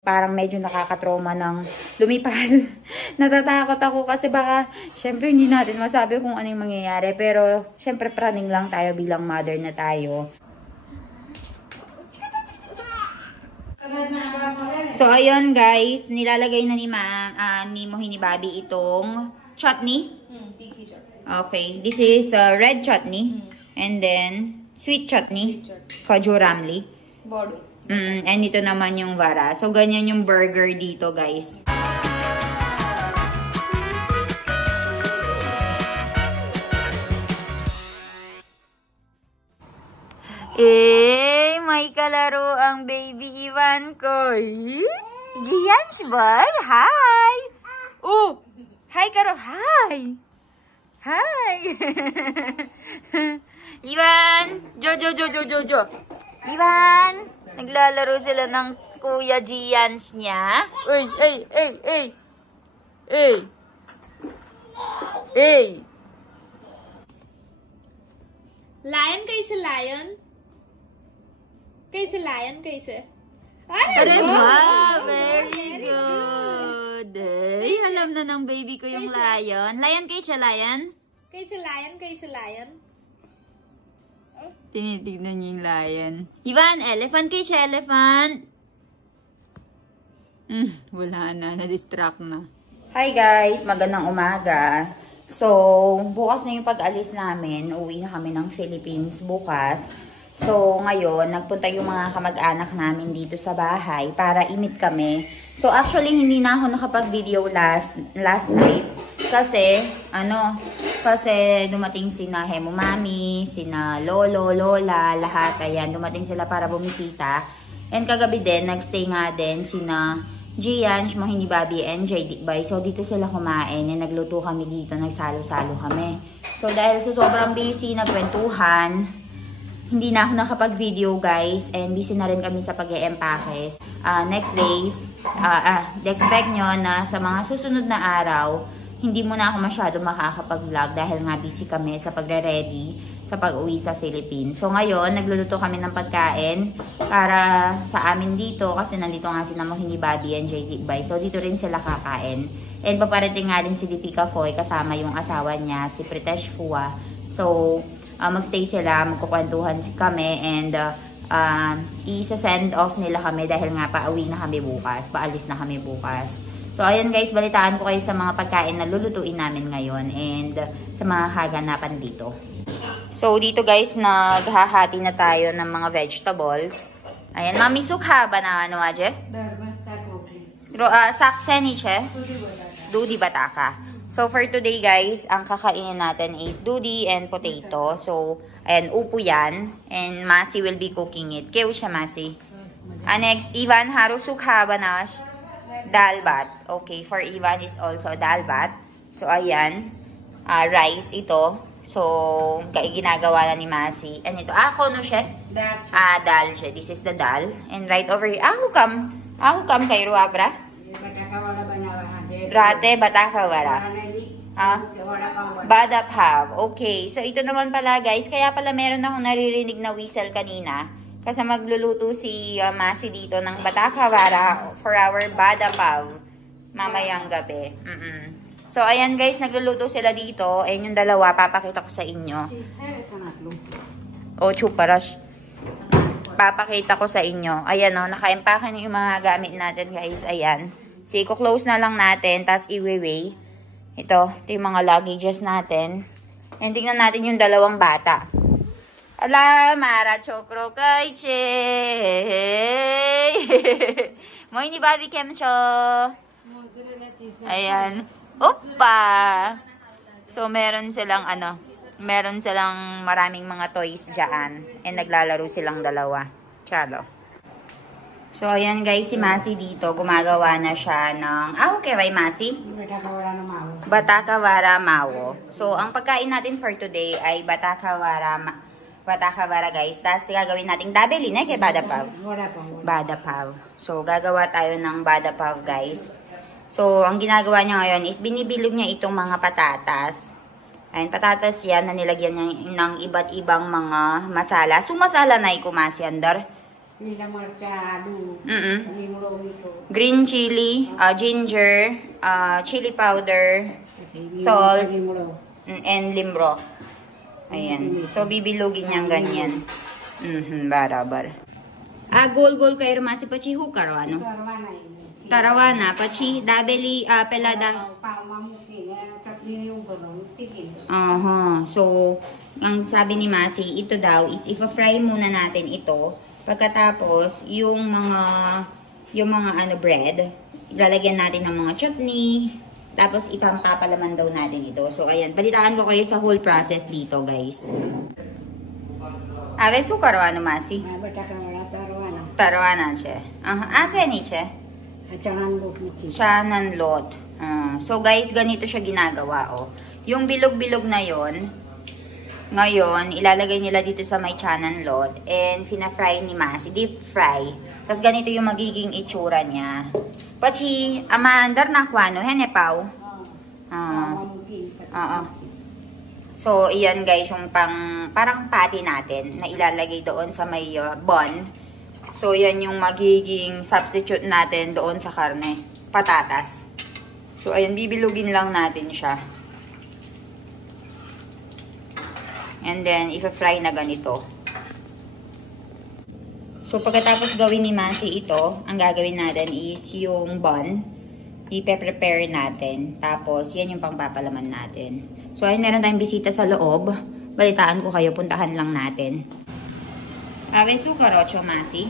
Parang medyo nakakatrauma ng lumipad. Natatakot ako kasi baka, syempre hindi natin masabi kung anong mangyayari. Pero, syempre praning lang tayo bilang mother na tayo. So, ayun guys, nilalagay na ni Mohini Bobby itong chutney. Okay, this is red chutney. And then, sweet chutney. Kaju ramli. And ito naman yung vara. So, ganyan yung burger dito, guys. May kalaro ang baby Ivan ko. Gianch boy, hi! Oh, hi Karo, hi! Hi! Ivan! Jo. Ivan! Naglalaro sila ng Kuya Gianch niya. Lion कैसे lion? कैसे lion कैसे? Very good. Alam na ng baby ko yung lion. Lion कैसे lion? कैसे lion कैसे lion? Tinitignan niya yung lion. Ivan, elephant कैसे elephant? Wala na. Na-distract na. Hi guys! Magandang umaga. So, bukas na yung pag-alis namin. Uwi na kami ng Philippines bukas. So, ngayon, nagpunta yung mga kamag-anak namin dito sa bahay para i-meet kami. So, actually, hindi na ako nakapag-video last night. Kasi, kasi dumating sina Hemo Mami, sina Lolo, Lola, lahat. Ayan, dumating sila para bumisita. And kagabi din, nagstay nga din sina Gianch, Mohini Bobby, and JD Bay. So, dito sila kumain. And nagluto kami dito, nagsalo-salo kami. So, dahil sa sobrang busy, nagkwentuhan, hindi na ako nakapag-video guys. And busy na rin kami sa pag-e-empake. Next days, expect nyo na sa mga susunod na araw, hindi mo na ako masyado makakapag-vlog dahil nga busy kami sa pagre-ready sa pag-uwi sa Philippines. So ngayon, nagluluto kami ng pagkain para sa amin dito kasi nandito nga si Mohini Bobby and JD Bay. So dito rin sila kakain. And paparating nga din si Dipika Foy kasama yung asawa niya, si Pritesh Fua. So magstay sila, magkukwentuhan kami and isa-send off nila kami dahil nga pauwi na kami bukas, paalis na kami bukas. So, ayan guys, balitaan ko kayo sa mga pagkain na lulutuin namin ngayon and sa mga kaganapan dito. So, dito guys, naghahati na tayo ng mga vegetables. Ayan, mami sukha ba na ano, Aje? Saksen iche? Dudi bataka. So, for today guys, ang kakainin natin is dudi and potato. So, ayan, upo yan. And Masi will be cooking it. Keu siya, Masi? Next, Ivan, haru sukha ba na? Dalbat. Okay, for Ivan is also dalbat. So, ayan. Rice ito. So, ginagawa na ni Masi. And ito, ako no siya? Dal siya. This is the dal. And right over here, Ako kam kay Ruabra? Rate batakawara. Badapav. Okay. So, ito naman pala guys. Kaya pala meron akong naririnig na whistle kanina. Kasi magluluto si Masi dito ng batakawara for our badapav mamayang gabi. So, ayan guys, nagluluto sila dito. Ayan yung dalawa, papakita ko sa inyo. O, chuparas. Papakita ko sa inyo. Ayan o, naka-empake na yung mga gamit natin guys. Ayan. So, i-close na lang natin, tapos i-weigh. Ito yung mga luggages natin. And tingnan natin yung dalawang bata. Ala, Mara Chokro kay Che. Mohini Bobby Kemcho. Ayan. Opa! So, meron silang maraming mga toys dyan. And naglalaro silang dalawa. Chalo. So, ayan guys, si Masi dito, gumagawa na siya ng, okay ba Masi? Batakawara mawo. So, ang pagkain natin for today ay batakawara guys. Tapos, gagawin natin dabeli na kay badapav. Badapav. So, gagawa tayo ng badapav guys. So, ang ginagawa niya ngayon is binibilog niya itong mga patatas. Ayan, patatas yan na nilagyan niya ng iba't ibang mga masala. So, masala na ikumasi andar. Green chili, ginger, chili powder, salt, and limro. Ayan. So, bibilugin niyang ganyan. Barabar. Gol-gol kayo romasi pachi hukaro, ano? Tarawana. Pachi, dabeli, pelada. So, ang sabi ni Masi, ito daw is ipa-fry muna natin ito. Pagkatapos, yung mga bread, ilalagyan natin ng mga chutney. Tapos, ipampapalaman daw natin ito. So, ayan. Balitaan ko kayo sa whole process dito, guys. Aves hukaro, ano, Masi? Tarawana, che. Ase ni, che? Chananlot. So, guys, ganito siya ginagawa, oh. Yung bilog-bilog na yon, ngayon, ilalagay nila dito sa may chananlot and fina-fry ni Masi, deep fry. Tapos, ganito yung magiging itsura niya. Pachi, amandar na kwano, hene pao. So, iyan guys, yung parang patty natin na ilalagay doon sa may bun. So, yan yung magiging substitute natin doon sa karne. Patatas. So, ayan, bibilugin lang natin siya. And then, ipa-fry na ganito. So, pagkatapos gawin ni Masi ito, ang gagawin natin is yung bun. Ipe-prepare natin. Tapos, yan yung pangpapalaman natin. So, ayun, meron tayong bisita sa loob. Balitaan ko kayo, puntahan lang natin. Ave sukaro, Masi?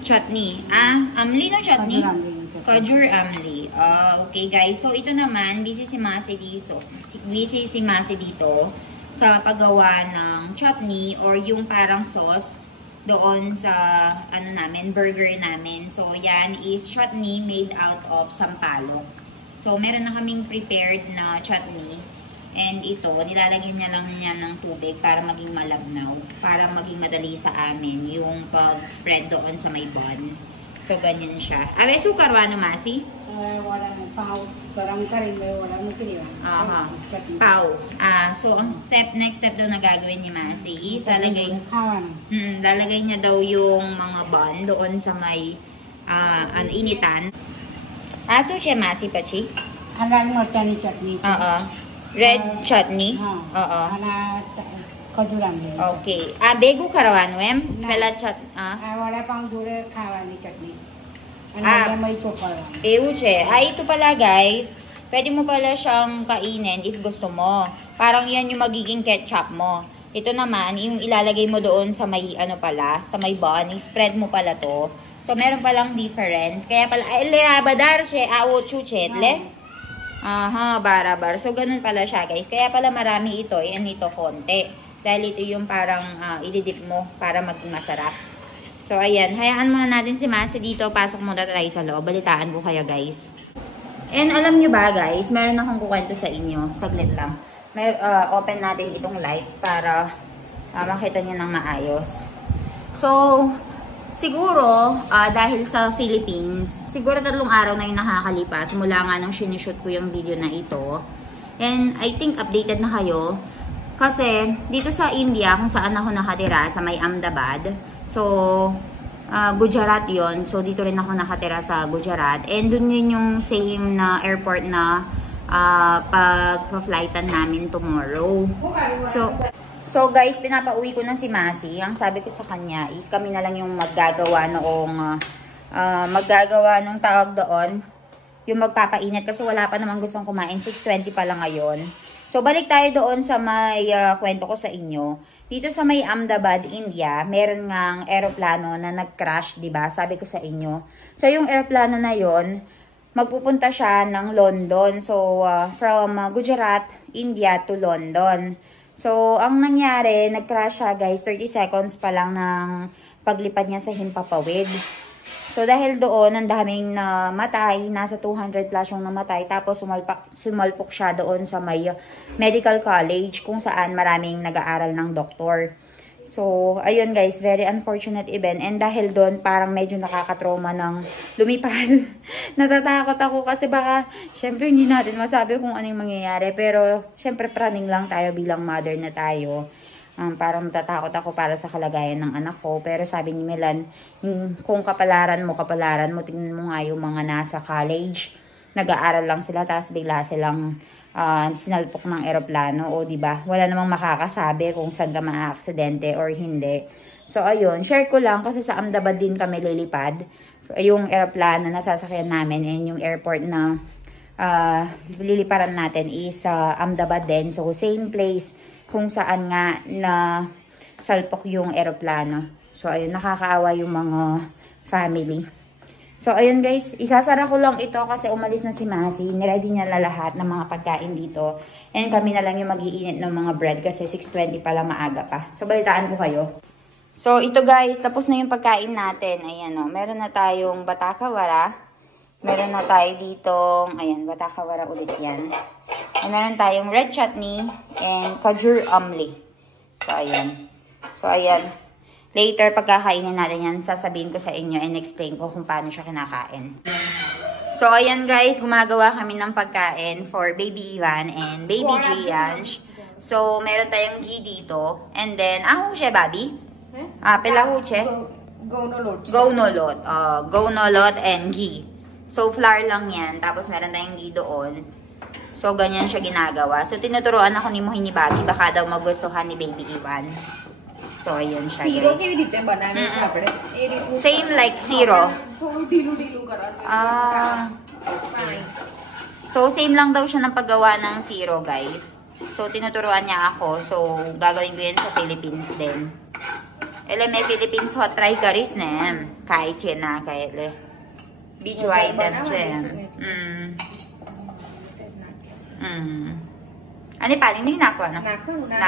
Chutney. Amli no chutney? Kajur amli. Okay, guys. So, ito naman, busy si Masi dito sa paggawa ng chutney or yung parang sauce doon sa burger namin. So, yan is chutney made out of sampalok. So, meron na kaming prepared na chutney. And ito, nilalagyan niya lang niya ng tubig para maging malabnaw. Para maging madali sa amin yung pag-spread doon sa may bun. So, ganyan siya. Awe, sukar wano, Masi? Walang pau. Parang karin, walang mukiniwan. Pau. So, ang next step daw na gagawin ni Masi is lalagay niya daw yung mga bun doon sa may initan. So, siya, Masi, pachi? Alang mo chutney. Red chutney? Kajuran. Okay. Begu karawano, Pela wala pang dure kawan ni chutney. May chocolate. Uche. Ito pala, guys. Pwede mo pala siyang kainin if gusto mo. Parang yan yung magiging ketchup mo. Ito naman, yung ilalagay mo doon sa may, sa may bun. Spread mo pala to. So, meron palang difference. Kaya pala, badar siya, chuchetle. Barabar. So, ganun pala siya, guys. Kaya pala marami ito. Yan ito, konti. Dahil ito yung parang ididip mo para maging masarap. So, ayan. Hayaan muna natin si Masi dito. Pasok muna tayo sa loob. Balitaan ko kayo, guys. And alam nyo ba, guys, meron akong kukwento sa inyo. Saglit lang. Open natin itong light para makita nyo ng maayos. So, siguro, dahil sa Philippines, siguro 3 araw na yung nakakalipas. Simula nga nung sinushoot ko yung video na ito. And I think updated na kayo. Kasi, dito sa India, kung saan ako nakatira, sa may Ahmedabad. So, Gujarat yon. So, dito rin ako nakatira sa Gujarat. And dun yun yung same na airport na pag-flightan namin tomorrow. So guys, pinapauwi ko na si Masi. Ang sabi ko sa kanya is kami na lang yung maggagawa nung tawag doon. Yung magpapainit kasi wala pa namang gustong kumain. 6:20 pa lang ngayon. So, balik tayo doon sa may kwento ko sa inyo. Dito sa may Ahmedabad, India, meron ngang aeroplano na nag-crash, diba? Sabi ko sa inyo. So, yung aeroplano na yon, magpupunta siya ng London. So, from Gujarat, India to London. So, ang nangyari, nag-crash siya, guys, 30 seconds pa lang ng paglipad niya sa Himpapawid. So, dahil doon, ang daming namatay, nasa 200 plus yung namatay, tapos sumalpok siya doon sa may medical college, kung saan maraming nag-aaral ng doktor. So, ayun guys, very unfortunate event. And dahil doon, parang medyo nakakatrauma ng lumipad. Natatakot ako kasi baka, syempre hindi natin masabi kung anong mangyayari. Pero, syempre praning lang tayo bilang mother na tayo. Parang matatakot ako para sa kalagayan ng anak ko. Pero sabi ni Milan, kung kapalaran mo, tingnan mo nga yung mga nasa college. Nag-aaral lang sila, tapos bigla silang sinalpok ng eroplano. O diba, wala namang makakasabi kung saan ka ma-aksidente or hindi. So ayun, share ko lang kasi sa Ahmedabad din kami lilipad. Yung eroplano na sasakyan namin and yung airport na liliparan natin is Ahmedabad din. So same place kung saan nga na salpok yung eroplano. So, ayun, nakakaawa yung mga family. So, ayun guys, isasara ko lang ito kasi umalis na si Masi. Niready niya na lahat ng mga pagkain dito. And kami na lang yung mag-iinit ng mga bread kasi 6:20 pala, maaga pa. So, balitaan ko kayo. So, ito guys, tapos na yung pagkain natin. Ayan o, meron na tayong batakawara. Meron na tayo ditong, ayan, batakawara ulit yan. And meron tayong red chutney and kajur amli. So, ayan. Later, pagkakainin natin yan, sasabihin ko sa inyo and explain ko kung paano siya kinakain. So, ayan guys, gumagawa kami ng pagkain for baby Ivan and baby Gianj. So, meron tayong ghee dito. And then, huche, babi? Pela huche? Gaunolot. Gaunolot and ghee. So, flour lang yan. Tapos, meron tayong ghee doon. So, ganyan siya ginagawa. So, tinuturuan ako ni Mohini Babi. Baka daw magustuhan ni Baby Ivan. So, ayan siya, guys. Same like zero. So, same lang daw siya ng paggawa ng zero, guys. So, tinuturuan niya ako. So, gagawin ko yan sa Philippines din. May Philippines hot try ka rin, kahit siya na, kahit beach item siya. અને પાણી નહીં નાખવાના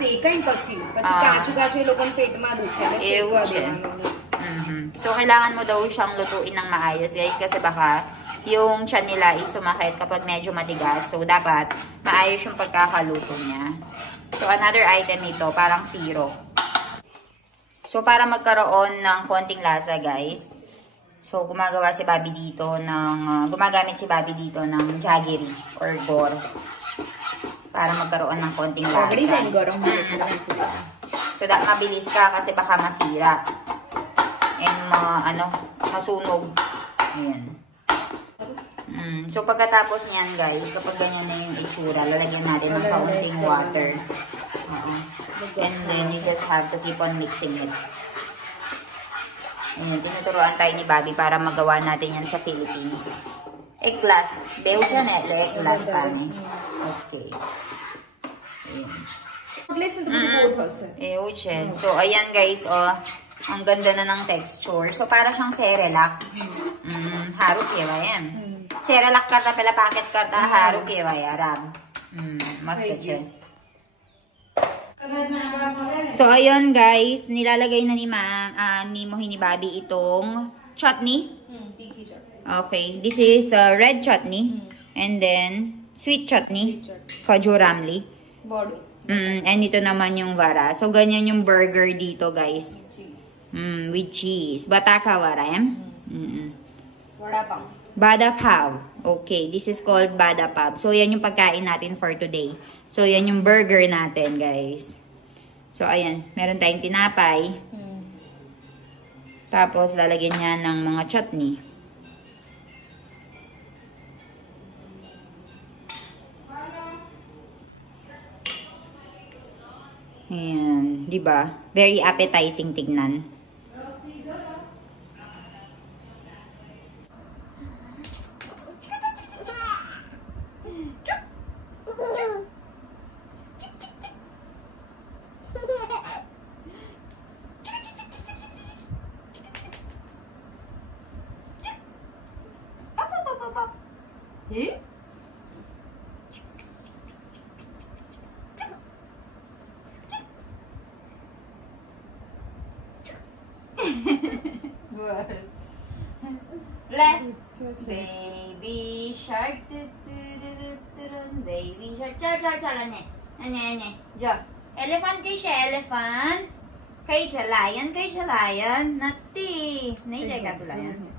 શેકાઈ પછી કાચું એ લોકોને પેટમાં દુખે એવું છે. So kailangan mo daw siyang lutuin ng maayos guys kasi baka yung tiyan nila is sumakit kapag medyo matigas. So dapat maayos yung pagkakaluto niya. So another item ito, parang zero. So para magkaroon ng konting lasa guys, so gumagamit si Bobby dito ng jaggery or gore. Para magkaroon ng konting lasa. So, mabilis ka kasi baka masira. And, masunog. Ayan. So, pagkatapos niyan, guys, kapag ganyan na yung itsura, lalagyan natin ng kaunting water. And then, you just have to keep on mixing it. Ayan, tinuturuan tayo ni Bobby para magawa natin yan sa Philippines. Glass. Beo dyan glass pani. Okay. So, ayan guys, ang ganda na ng texture. So, para siyang Cerelac. Haru kewaya. Cerelac karta pala packet karta haru kewaya. Rab. Masta siya. So, ayan guys, nilalagay na ni Mohini Babi itong chutney. Okay, this is red chutney. And then, sweet chutney. Kajur amli. And ito naman yung vara. So, ganyan yung burger dito, guys. With cheese. Batakawara, Bada pav. Okay, this is called bada pav. So, yan yung pagkain natin for today. So, yan yung burger natin, guys. So, ayan. Meron tayong tinapay. Tapos, lalagyan niya ng mga chutney. Ayan, di ba? Very appetizing tignan. Baby shark, baby shark. चल अन्य जा. Elephant कहीं से elephant, कहीं से lion, नत्ती नहीं देगा तू lion.